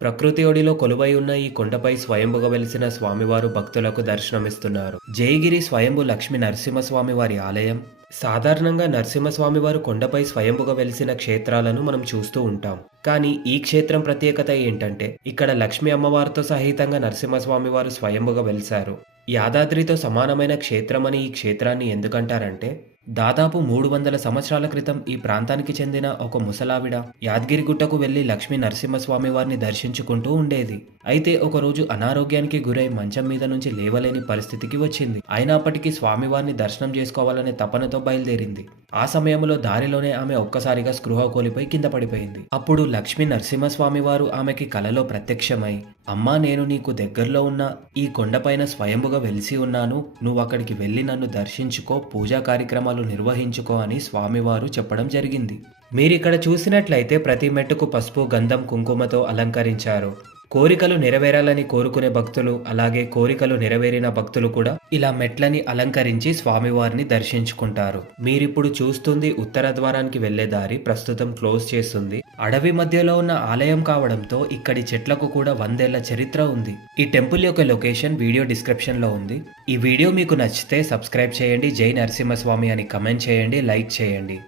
ప్రకృతి ఒడిలో కొలువై ఉన్న ఈ కొండపై స్వయంభుగా వెలిసిన స్వామివారు భక్తులకు దర్శనమిస్తున్నారు. జయగిరి స్వయంభు లక్ష్మీ నరసింహస్వామి వారి ఆలయం. సాధారణంగా నరసింహస్వామి వారు కొండపై స్వయంభుగా వెలిసిన క్షేత్రాలను మనం చూస్తూ ఉంటాం. కానీ ఈ క్షేత్రం ప్రత్యేకత ఏంటంటే ఇక్కడ లక్ష్మీ అమ్మవారితో సహితంగా నరసింహస్వామి వారు స్వయంభుగా వెలిశారు. యాదాద్రితో సమానమైన క్షేత్రమని ఈ క్షేత్రాన్ని ఎందుకంటారంటే దాదాపు 300 సంవత్సరాల క్రితం ఈ ప్రాంతానికి చెందిన ఒక ముసలావిడ యాదగిరిగుట్టకు వెళ్లి లక్ష్మీ నరసింహస్వామి వారిని దర్శించుకుంటూ ఉండేది. అయితే ఒకరోజు అనారోగ్యానికి గురై మంచం మీద నుంచి లేవలేని పరిస్థితికి వచ్చింది. అయినప్పటికీ స్వామివారిని దర్శనం చేసుకోవాలనే తపనతో బయలుదేరింది. ఆ సమయంలో దారిలోనే ఆమె ఒక్కసారిగా స్పృహ కోల్పోయి కింద పడిపోయింది. అప్పుడు లక్ష్మీ నరసింహస్వామి వారు ఆమెకి కలలో ప్రత్యక్షమై, అమ్మా, నేను నీకు దగ్గరలో ఉన్న ఈ కొండపైన స్వయంభుగా వెలిసి ఉన్నాను, నువ్వు అక్కడికి వెళ్ళి నన్ను దర్శించుకో, పూజా కార్యక్రమాలు నిర్వహించుకో అని స్వామివారు చెప్పడం జరిగింది. మీరిక్కడ చూసినట్లయితే ప్రతి మెట్టుకు పసుపు, గంధం, కుంకుమతో అలంకరించారు. కోరికలు నెరవేరాలని కోరుకునే భక్తులు, అలాగే కోరికలు నెరవేరిన భక్తులు కూడా ఇలా మెట్లని అలంకరించి స్వామివారిని దర్శించుకుంటారు. మీరిప్పుడు చూస్తుంది ఉత్తర ద్వారానికి వెళ్లే దారి ప్రస్తుతం క్లోజ్ చేస్తుంది. అడవి మధ్యలో ఉన్న ఆలయం కావడంతో ఇక్కడి చెట్లకు కూడా 100 ఏళ్ల చరిత్ర ఉంది. ఈ టెంపుల్ యొక్క లొకేషన్ వీడియో డిస్క్రిప్షన్ లో ఉంది. ఈ వీడియో మీకు నచ్చితే సబ్స్క్రైబ్ చేయండి, జై నరసింహస్వామి అని కమెంట్ చేయండి, లైక్ చేయండి.